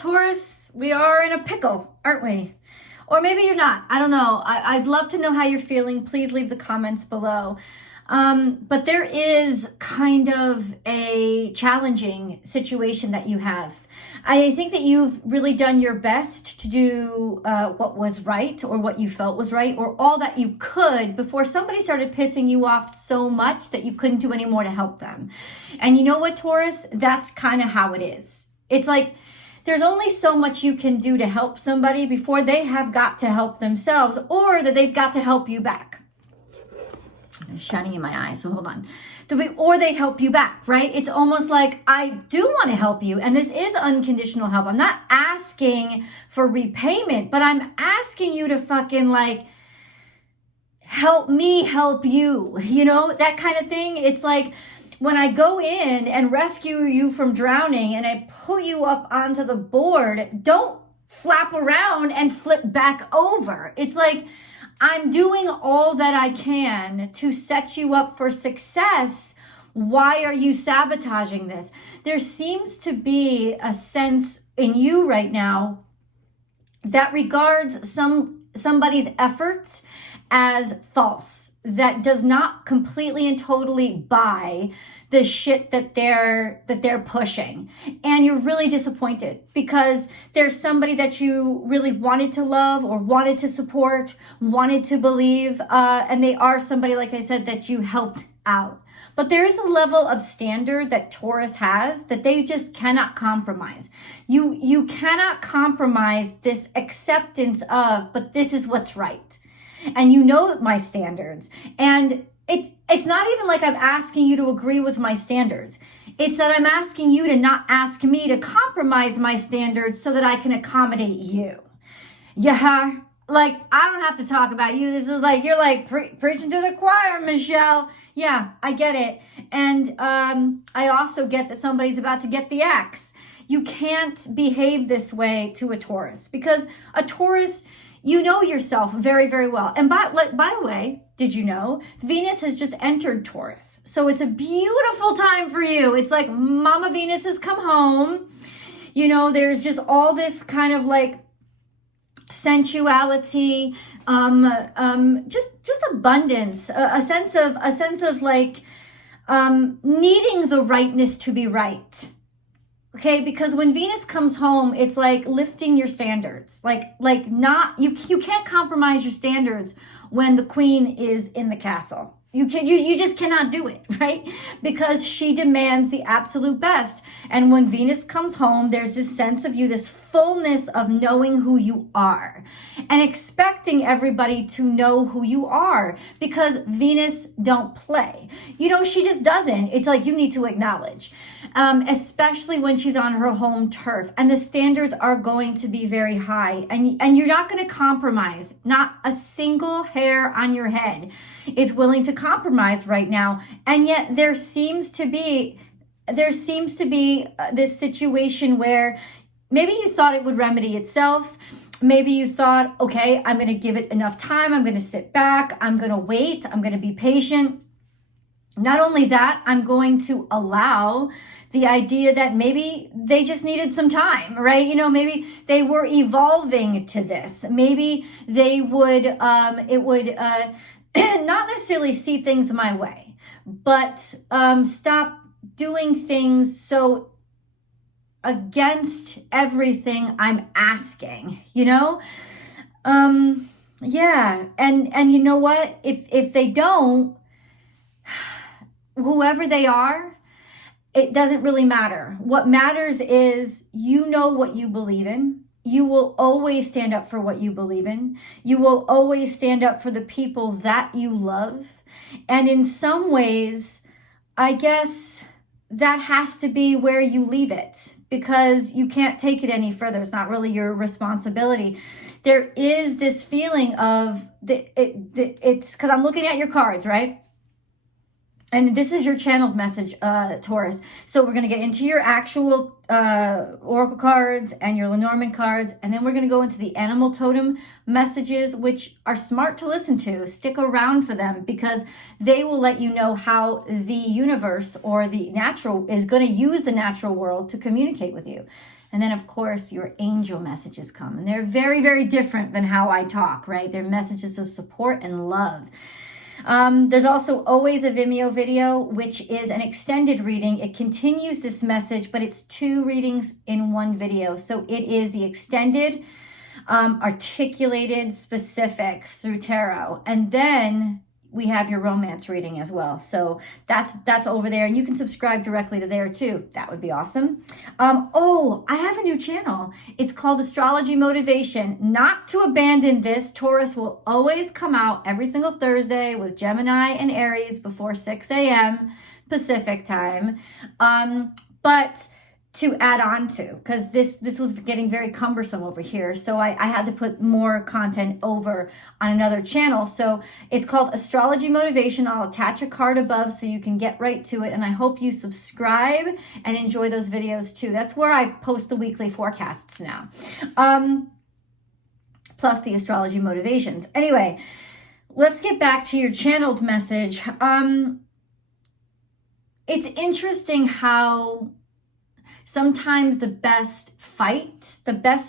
Taurus, we are in a pickle, aren't we? Or maybe you're not. I don't know. I'd love to know how you're feeling. Please leave the comments below. But there is kind of a challenging situation that you have. I think that you've really done your best to do what was right, or what you felt was right, or all that you could before somebody started pissing you off so much that you couldn't do any more to help them. And you know what, Taurus? That's kind of how it is. It's like there's only so much you can do to help somebody before they have got to help themselves, or that they've got to help you back. It's shining in my eye, so hold on. Or they help you back, right? It's almost like, I do want to help you, and this is unconditional help. I'm not asking for repayment, but I'm asking you to fucking like help me help you, you know, that kind of thing. It's like when I go in and rescue you from drowning and I put you up onto the board, don't flap around and flip back over. It's like, I'm doing all that I can to set you up for success. Why are you sabotaging this? There seems to be a sense in you right now that regards somebody's efforts as false, that does not completely and totally buy the shit that they're pushing. And you're really disappointed because there's somebody that you really wanted to love or wanted to support, wanted to believe, and they are somebody, like I said, that you helped out. But there is a level of standard that Taurus has that they just cannot compromise. You cannot compromise this acceptance of, but this is what's right. And you know my standards. And it's not even like I'm asking you to agree with my standards. It's that I'm asking you to not ask me to compromise my standards so that I can accommodate you. Yeah, like I don't have to talk about you. This is like, you're like preaching to the choir, Michelle. Yeah, I get it. And I also get that somebody's about to get the axe. You can't behave this way to a Taurus because a Taurus, you know yourself very, very well. And by the way, did you know Venus has just entered Taurus? So it's a beautiful time for you. It's like Mama Venus has come home. You know, there's just all this kind of like sensuality, just abundance, a sense of like needing the rightness to be right. Okay, because when Venus comes home, it's like lifting your standards. Like not you can't compromise your standards when the queen is in the castle. You just cannot do it, right? Because she demands the absolute best. And when Venus comes home, there's this sense of you, this fullness of knowing who you are and expecting everybody to know who you are, because Venus don't play. You know, she just doesn't. It's like you need to acknowledge, especially when she's on her home turf, and the standards are going to be very high, and you're not going to compromise. Not a single hair on your head is willing to compromise right now. And yet there seems to be this situation where maybe you thought it would remedy itself. Maybe you thought, okay, I'm going to give it enough time. I'm going to sit back. I'm going to wait. I'm going to be patient. Not only that, I'm going to allow the idea that maybe they just needed some time, right? You know, maybe they were evolving to this. Maybe they would, not necessarily see things my way, but stop doing things so against everything I'm asking, you know? Yeah. And you know what? If they don't, whoever they are, it doesn't really matter. What matters is you know what you believe in. You will always stand up for what you believe in. You will always stand up for the people that you love. And in some ways, I guess that has to be where you leave it, because you can't take it any further. It's not really your responsibility. There is this feeling of, it's because I'm looking at your cards, right? And this is your channeled message, Taurus. So we're going to get into your actual oracle cards and your Lenormand cards. And then we're going to go into the animal totem messages, which are smart to listen to. Stick around for them because they will let you know how the universe or the natural is going to use the natural world to communicate with you. And then, of course, your angel messages come. And they're very, very different than how I talk, right? They're messages of support and love. There's also always a Vimeo video, which is an extended reading. It continues this message, but it's 2 readings in 1 video. So it is the extended, articulated specifics through tarot. And then we have your romance reading as well. So that's over there, and you can subscribe directly to there too. That would be awesome. Oh, I have a new channel. It's called Astrology Motivation. Not to abandon this, Taurus will always come out every single Thursday with Gemini and Aries before 6 a.m. Pacific time. But to add on to, because this was getting very cumbersome over here, so I had to put more content over on another channel. So it's called Astrology Motivation. I'll attach a card above so you can get right to it, and I hope you subscribe and enjoy those videos too. That's where I post the weekly forecasts now, plus the astrology motivations. Anyway, let's get back to your channeled message. It's interesting how sometimes the best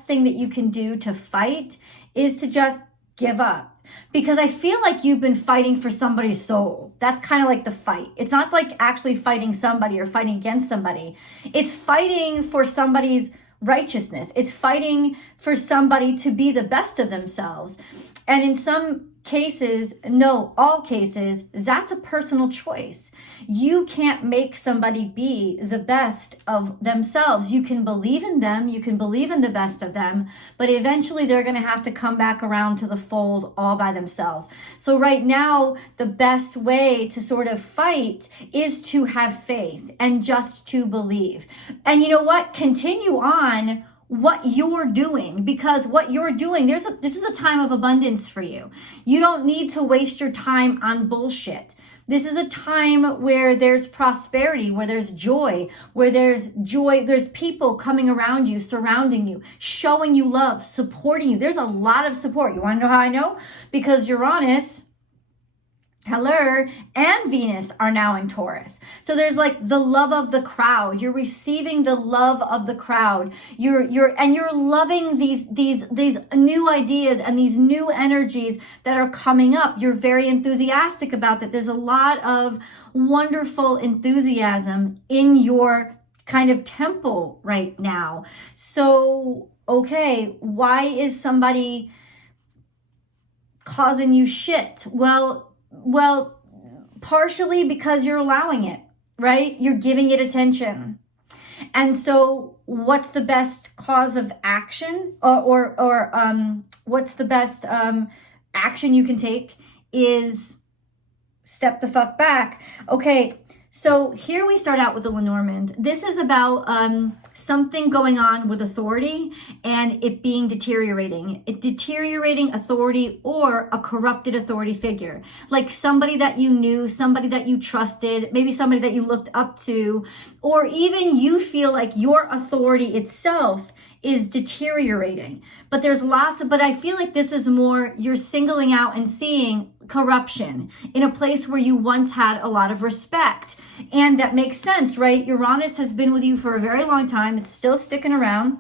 thing that you can do to fight is to just give up. Because I feel like you've been fighting for somebody's soul. That's kind of like the fight. It's not like actually fighting somebody or fighting against somebody. It's fighting for somebody's righteousness. It's fighting for somebody to be the best of themselves. And in some cases, no, all cases, that's a personal choice. You can't make somebody be the best of themselves. You can believe in them, you can believe in the best of them, but eventually they're going to have to come back around to the fold all by themselves. So right now, the best way to sort of fight is to have faith and just to believe. And you know what? Continue on what you're doing, because what you're doing, this is a time of abundance for you. You don't need to waste your time on bullshit. This is a time where there's prosperity, where there's joy, there's people coming around you, surrounding you, showing you love, supporting you. There's a lot of support. You want to know how I know? Because Uranus, hello, and Venus are now in Taurus. So there's like the love of the crowd. You're receiving the love of the crowd. You're loving these new ideas and these new energies that are coming up. You're very enthusiastic about that. There's a lot of wonderful enthusiasm in your kind of temple right now. So, okay, why is somebody causing you shit? Well, partially because you're allowing it, right? You're giving it attention. And so what's the best cause of action or what's the best action you can take is step the fuck back. Okay, so here we start out with the Lenormand. This is about something going on with authority and it being deteriorating authority or a corrupted authority figure. Like somebody that you knew, somebody that you trusted, maybe somebody that you looked up to, or even you feel like your authority itself is deteriorating. But but I feel like this is more, you're singling out and seeing corruption in a place where you once had a lot of respect. And that makes sense, right? Uranus has been with you for a very long time. It's still sticking around.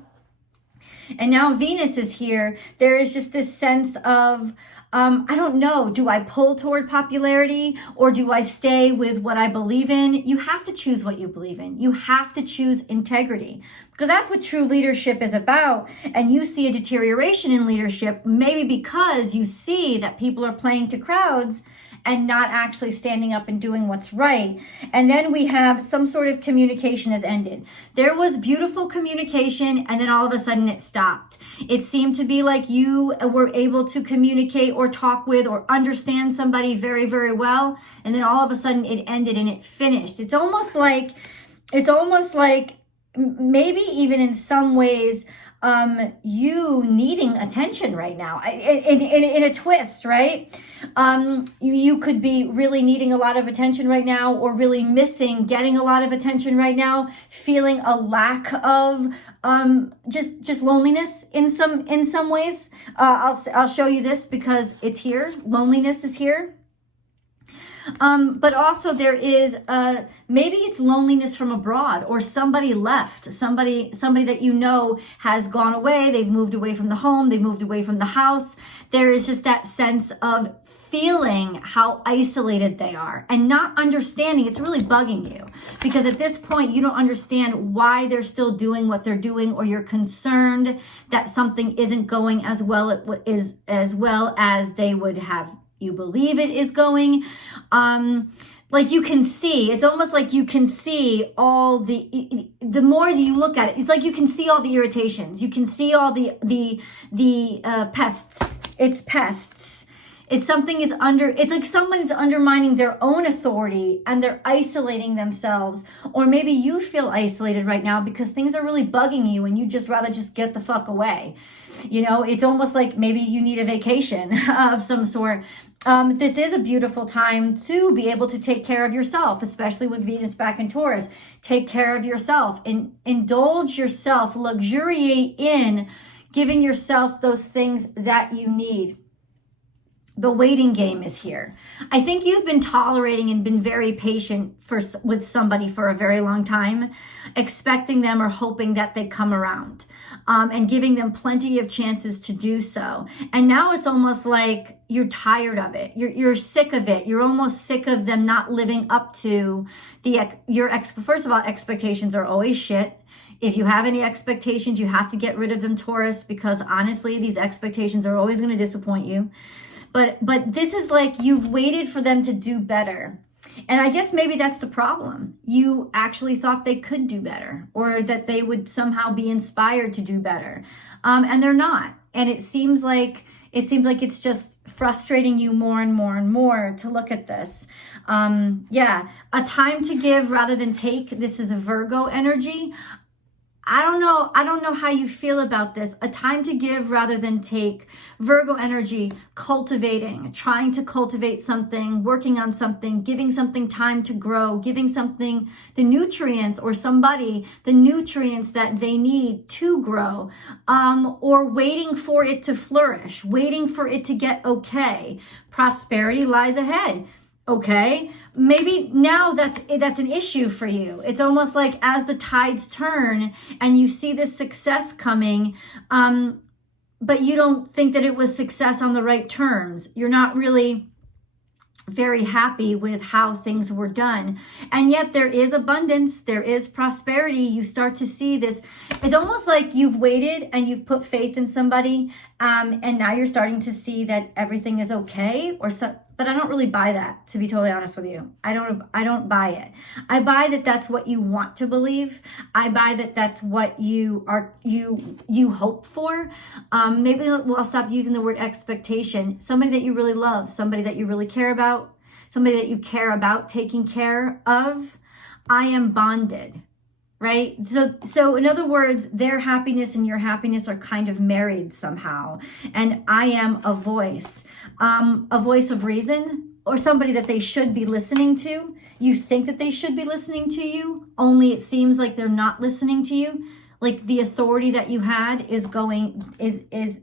And now Venus is here. There is just this sense of, I don't know, do I pull toward popularity or do I stay with what I believe in? You have to choose what you believe in. You have to choose integrity, because that's what true leadership is about. And you see a deterioration in leadership, maybe because you see that people are playing to crowds and not actually standing up and doing what's right. And then we have some sort of communication has ended. There was beautiful communication, and then all of a sudden it stopped. It seemed to be like you were able to communicate or talk with or understand somebody very, very well, and then all of a sudden it ended and it finished. It's almost like maybe even in some ways, you needing attention right now in a twist, right? You could be really needing a lot of attention right now, or really missing getting a lot of attention right now, feeling a lack of just loneliness in some ways. I'll show you this because it's here. Loneliness is here. But also there is, maybe it's loneliness from abroad, or somebody left, somebody that you know has gone away. They've moved away from the home. They've moved away from the house. There is just that sense of feeling how isolated they are and not understanding. It's really bugging you because at this point you don't understand why they're still doing what they're doing, or you're concerned that something isn't going as well as they would have you believe it is going. Like you can see, it's almost like you can see all the more that you look at it, it's like you can see all the irritations. You can see all the pests. It's pests. It's like someone's undermining their own authority and they're isolating themselves. Or maybe you feel isolated right now because things are really bugging you and you just rather just get the fuck away. You know, it's almost like maybe you need a vacation of some sort. This is a beautiful time to be able to take care of yourself, especially with Venus back in Taurus. Take care of yourself and indulge yourself, luxuriate in giving yourself those things that you need. The waiting game is here. I think you've been tolerating and been very patient with somebody for a very long time, expecting them or hoping that they come around, and giving them plenty of chances to do so. And now it's almost like you're tired of it. You're sick of it. You're almost sick of them not living up to first of all, expectations are always shit. If you have any expectations, you have to get rid of them, Taurus, because honestly, these expectations are always going to disappoint you. But this is like you've waited for them to do better. And I guess maybe that's the problem. You actually thought they could do better, or that they would somehow be inspired to do better. And they're not. And it seems like it's just frustrating you more and more and more to look at this. A time to give rather than take. This is a Virgo energy. I don't know how you feel about this. A time to give rather than take. Virgo energy, cultivating, trying to cultivate something, working on something, giving something time to grow, giving something the nutrients, or somebody the nutrients that they need to grow, or waiting for it to flourish, waiting for it to get okay. Prosperity lies ahead. Okay, maybe now that's an issue for you. It's almost like as the tides turn and you see this success coming, but you don't think that it was success on the right terms. You're not really very happy with how things were done. And yet there is abundance, there is prosperity. You start to see this. It's almost like you've waited and you've put faith in somebody, and now you're starting to see that everything is okay, but I don't really buy that, to be totally honest with you. I don't buy it. I buy that that's what you want to believe. I buy that that's what you hope for. Maybe I'll stop using the word expectation. Somebody that you really love, somebody that you really care about, somebody that you care about taking care of. I am bonded, right? So in other words, their happiness and your happiness are kind of married somehow. And I am a voice of reason, or somebody that they should be listening to. You think that they should be listening to you, only it seems like they're not listening to you. Like the authority that you had is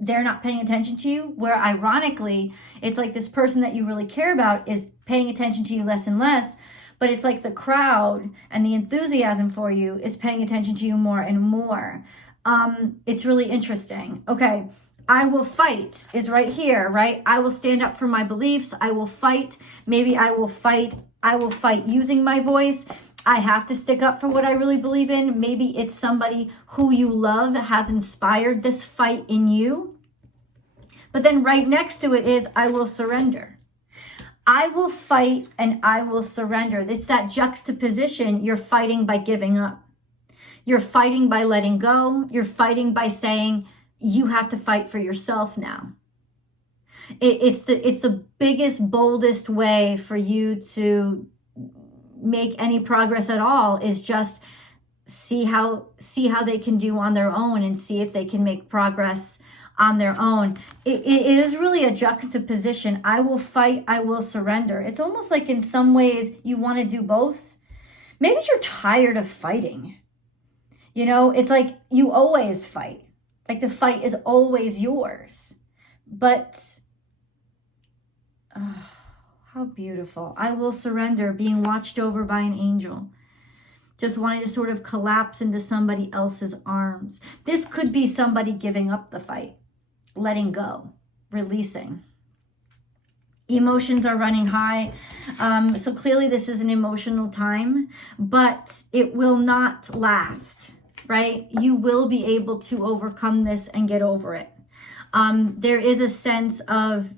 they're not paying attention to you, where ironically, it's like this person that you really care about is paying attention to you less and less. But it's like the crowd and the enthusiasm for you is paying attention to you more and more. It's really interesting. Okay, I will fight is right here, right? I will stand up for my beliefs. I will fight. Maybe I will fight using my voice. I have to stick up for what I really believe in. Maybe it's somebody who you love that has inspired this fight in you. But then right next to it is I will surrender. I will fight and I will surrender. It's that juxtaposition. You're fighting by giving up. You're fighting by letting go. You're fighting by saying you have to fight for yourself now. It's the biggest, boldest way for you to make any progress at all is just see how they can do on their own and see if they can make progress on their own. It is really a juxtaposition. I will fight, I will surrender. It's almost like in some ways you want to do both. Maybe you're tired of fighting. You know, it's like you always fight. Like the fight is always yours. But how How beautiful. I will surrender, being watched over by an angel. Just wanting to sort of collapse into somebody else's arms. This could be somebody giving up the fight, letting go, releasing. Emotions are running high. So clearly this is an emotional time, but it will not last, right? You will be able to overcome this and get over it. There is a sense of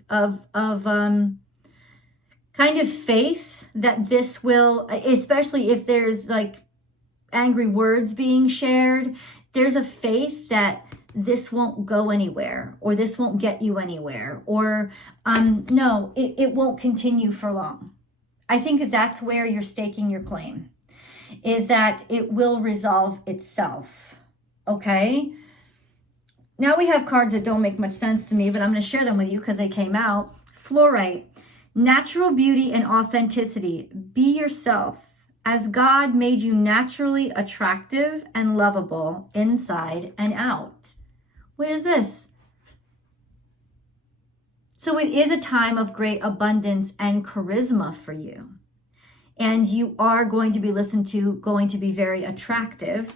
kind of faith that this will, especially if there's like angry words being shared, there's a faith that this won't go anywhere, or this won't get you anywhere, or no, it won't continue for long. I think that that's where you're staking your claim, is that it will resolve itself. Okay? Now we have cards that don't make much sense to me, but I'm going to share them with you because they came out. Fluorite, natural beauty and authenticity. Be yourself, as God made you naturally attractive and lovable inside and out. What is this? So it is a time of great abundance and charisma for you. And you are going to be listened to, going to be very attractive.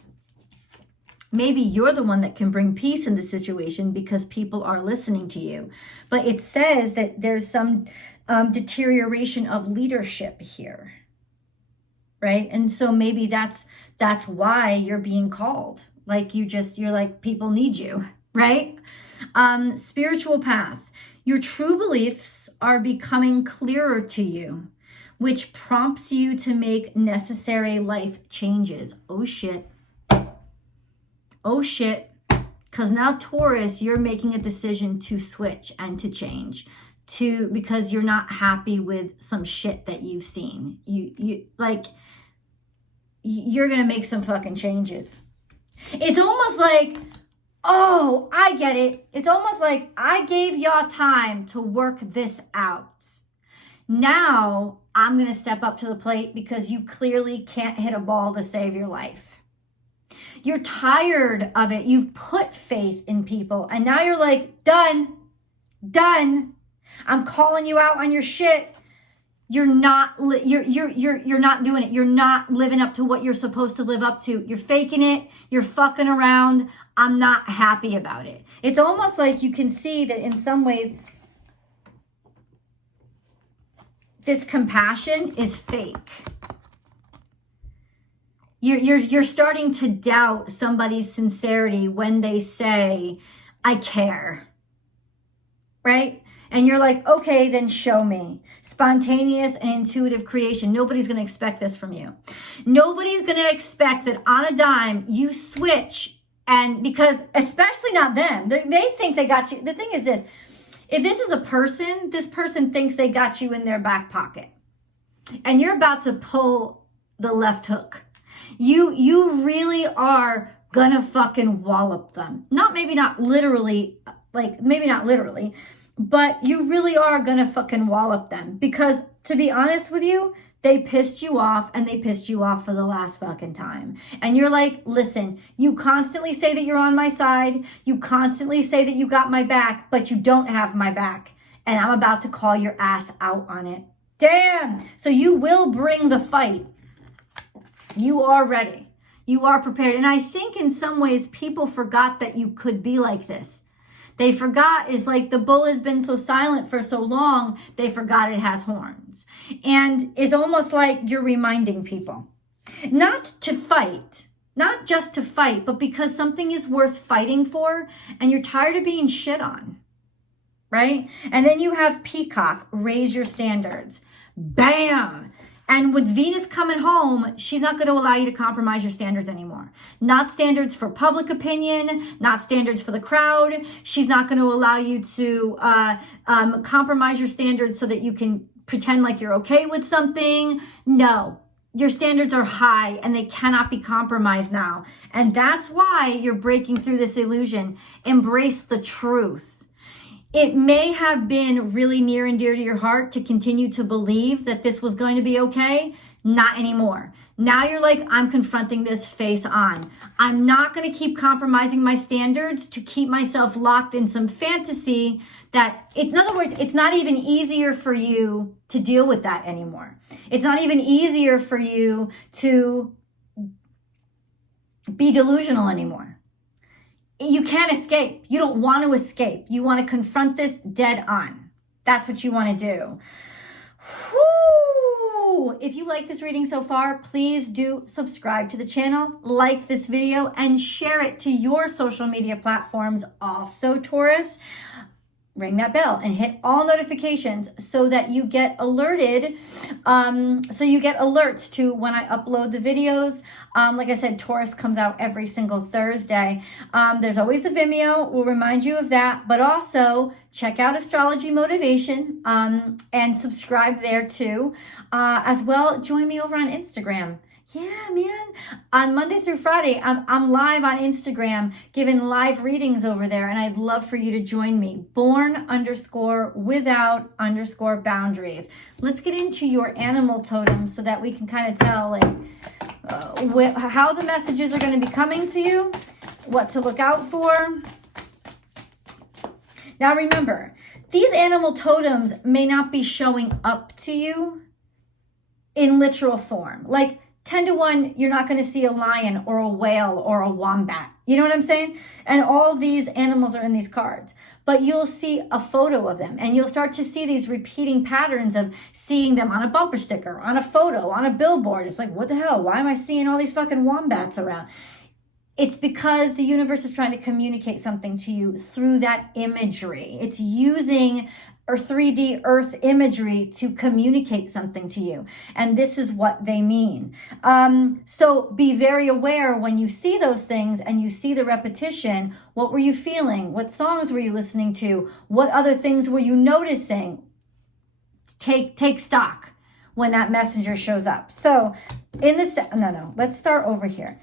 Maybe you're the one that can bring peace in the situation because people are listening to you. But it says that there's some deterioration of leadership here. Right? And so maybe that's why you're being called. Like you're like, people need you, right? Spiritual path. Your true beliefs are becoming clearer to you, which prompts you to make necessary life changes. Oh shit. Oh shit. Because now Taurus, you're making a decision to switch and to change. Because you're not happy with some shit that you've seen. You're going to make some fucking changes. It's almost like, oh, I get it. It's almost like I gave y'all time to work this out. Now I'm going to step up to the plate because you clearly can't hit a ball to save your life. You're tired of it. You've put faith in people and now you're like, done. I'm calling you out on your shit. You're not doing it. You're not living up to what you're supposed to live up to. You're faking it. You're fucking around. I'm not happy about it. It's almost like you can see that in some ways this compassion is fake. You're starting to doubt somebody's sincerity when they say, I care. Right? And you're like, okay, then show me. Spontaneous and intuitive creation. Nobody's going to expect this from you. Nobody's going to expect that on a dime you switch. And because, especially not them, they think they got you. The thing is this, if this is a person, this person thinks they got you in their back pocket. And you're about to pull the left hook. You really are going to fucking wallop them. Maybe not literally, but you really are going to fucking wallop them because, to be honest with you, they pissed you off and they pissed you off for the last fucking time. And you're like, listen, you constantly say that you're on my side. You constantly say that you got my back, but you don't have my back. And I'm about to call your ass out on it. Damn. So you will bring the fight. You are ready. You are prepared. And I think in some ways people forgot that you could be like this. They forgot, it's like the bull has been so silent for so long, they forgot it has horns. And it's almost like you're reminding people. Not to fight, not just to fight, but because something is worth fighting for and you're tired of being shit on, right? And then you have Peacock, raise your standards. Bam! And with Venus coming home, she's not going to allow you to compromise your standards anymore. Not standards for public opinion, not standards for the crowd. She's not going to allow you to compromise your standards so that you can pretend like you're okay with something. No, your standards are high and they cannot be compromised now. And that's why you're breaking through this illusion. Embrace the truth. It may have been really near and dear to your heart to continue to believe that this was going to be okay. Not anymore. Now you're like, I'm confronting this face on. I'm not going to keep compromising my standards to keep myself locked in some fantasy that, in other words, it's not even easier for you to deal with that anymore. It's not even easier for you to be delusional anymore. You can't escape. You don't want to escape. You want to confront this dead on. That's what you want to do. Whew. If you like this reading so far, please do subscribe to the channel, like this video, and share it to your social media platforms. Also, Taurus, ring that bell and hit all notifications so that you get alerted. So you get alerts to when I upload the videos. Like I said, Taurus comes out every single Thursday. There's always the Vimeo. We'll remind you of that. But also check out Astrology Motivation and subscribe there too. As well, join me over on Instagram. Yeah, man. On Monday through Friday, I'm live on Instagram giving live readings over there, and I'd love for you to join me. Born_without_boundaries. Let's get into your animal totem so that we can kind of tell like how the messages are going to be coming to you, what to look out for. Now remember, these animal totems may not be showing up to you in literal form. Like 10 to 1, you're not going to see a lion or a whale or a wombat. You know what I'm saying? And all these animals are in these cards. But you'll see a photo of them, and you'll start to see these repeating patterns of seeing them on a bumper sticker, on a photo, on a billboard. It's like, what the hell? Why am I seeing all these fucking wombats around? It's because the universe is trying to communicate something to you through that imagery. It's using or 3D earth imagery to communicate something to you. And this is what they mean. So be very aware when you see those things and you see the repetition. What were you feeling? What songs were you listening to? What other things were you noticing? Take stock when that messenger shows up. So in this, let's start over here.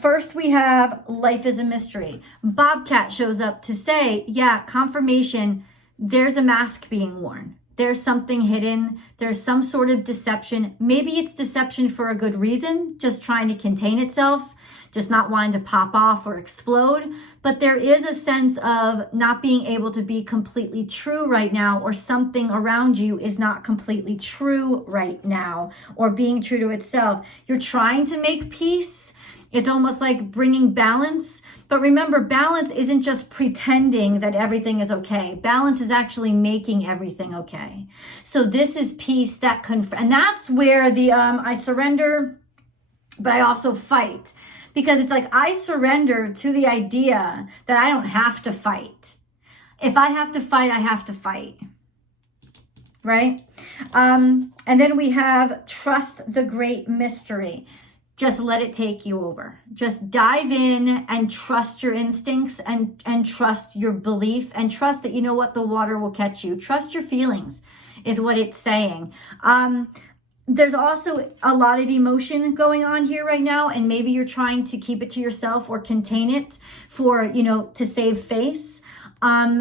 First we have life is a mystery. Bobcat shows up to say, yeah, confirmation. There's a mask being worn. There's something hidden. There's some sort of deception. Maybe it's deception for a good reason, just trying to contain itself, just not wanting to pop off or explode. But there is a sense of not being able to be completely true right now, or something around you is not completely true right now, or being true to itself. You're trying to make peace. It's almost like bringing balance. But remember, balance isn't just pretending that everything is okay. Balance is actually making everything okay. So this is peace that and that's where the I surrender, but I also fight. Because it's like I surrender to the idea that I don't have to fight. If I have to fight, I have to fight. Right? And then we have trust the great mystery. Just let it take you over. Just dive in and trust your instincts and trust your belief and trust that, you know what, the water will catch you. Trust your feelings is what it's saying. There's also a lot of emotion going on here right now, and maybe you're trying to keep it to yourself or contain it for, to save face.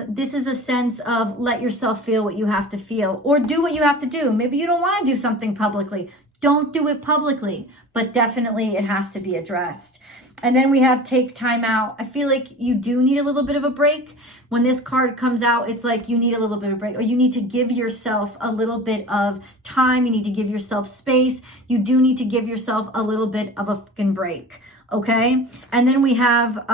This is a sense of let yourself feel what you have to feel or do what you have to do. Maybe you don't want to do something publicly. Don't do it publicly, but definitely it has to be addressed. And then we have take time out. I feel like you do need a little bit of a break. When this card comes out, it's like you need a little bit of a break, or you need to give yourself a little bit of time. You need to give yourself space. You do need to give yourself a little bit of a fucking break. Okay. And then we have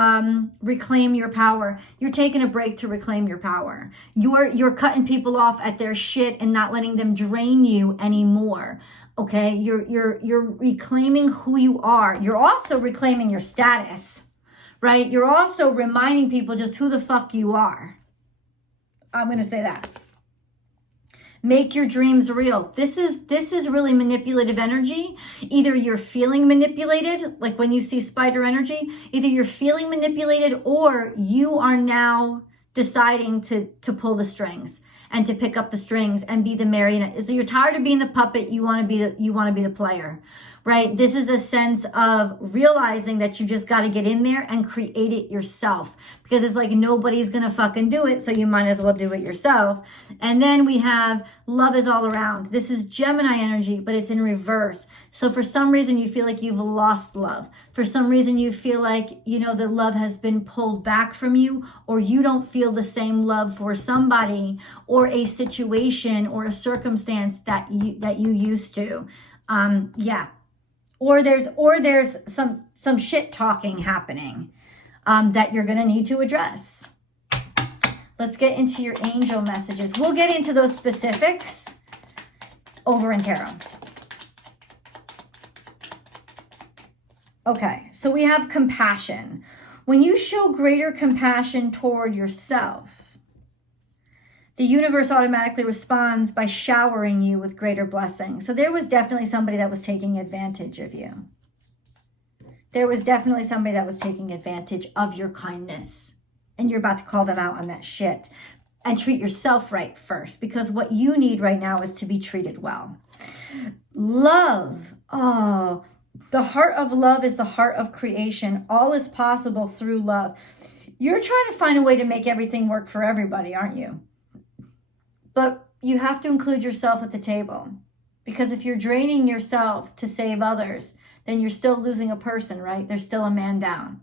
reclaim your power. You're taking a break to reclaim your power. You're cutting people off at their shit and not letting them drain you anymore. Okay, you're reclaiming who you are. You're also reclaiming your status, right? You're also reminding people just who the fuck you are. I'm going to say that. Make your dreams real. This is really manipulative energy. Either you're feeling manipulated, like when you see spider energy, either you're feeling manipulated or you are now deciding to pull the strings and to pick up the strings and be the marionette. So you're tired of being the puppet. You want to be the player. right? This is a sense of realizing that you just got to get in there and create it yourself, because it's like nobody's going to fucking do it. So you might as well do it yourself. And then we have love is all around. This is Gemini energy, but it's in reverse. So for some reason you feel like you've lost love. For some reason you feel like, you know, the love has been pulled back from you, or you don't feel the same love for somebody or a situation or a circumstance that you used to. Yeah. Or there's some shit talking happening that you're going to need to address. Let's get into your angel messages. We'll get into those specifics over in tarot. Okay, so we have compassion. When you show greater compassion toward yourself, the universe automatically responds by showering you with greater blessings. So there was definitely somebody that was taking advantage of you. There was definitely somebody that was taking advantage of your kindness. And you're about to call them out on that shit. And treat yourself right first, because what you need right now is to be treated well. Love. Oh, the heart of love is the heart of creation. All is possible through love. You're trying to find a way to make everything work for everybody, aren't you? But you have to include yourself at the table, because if you're draining yourself to save others, then you're still losing a person, right? There's still a man down.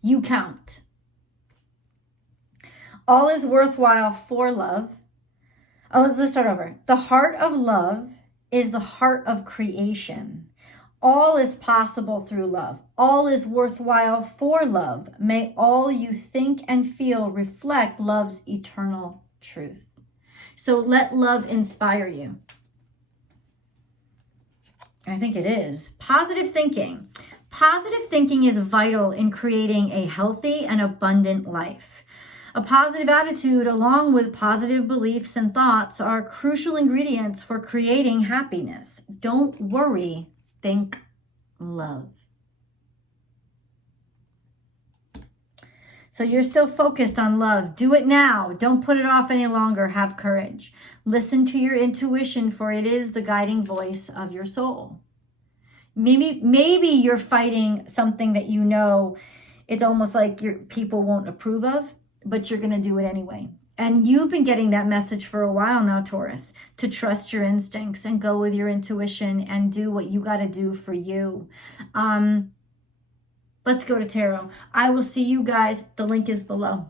You count. All is worthwhile for love. Oh, let's start over. The heart of love is the heart of creation. All is possible through love. All is worthwhile for love. May all you think and feel reflect love's eternal truth. So let love inspire you. I think it is. Positive thinking. Positive thinking is vital in creating a healthy and abundant life. A positive attitude along with positive beliefs and thoughts are crucial ingredients for creating happiness. Don't worry, think love. So you're still focused on love. Do it now. Don't put it off any longer. Have courage. Listen to your intuition, for it is the guiding voice of your soul. Maybe you're fighting something that you know it's almost like your people won't approve of, but you're going to do it anyway. And you've been getting that message for a while now, Taurus, to trust your instincts and go with your intuition and do what you got to do for you. Let's go to tarot. I will see you guys. The link is below.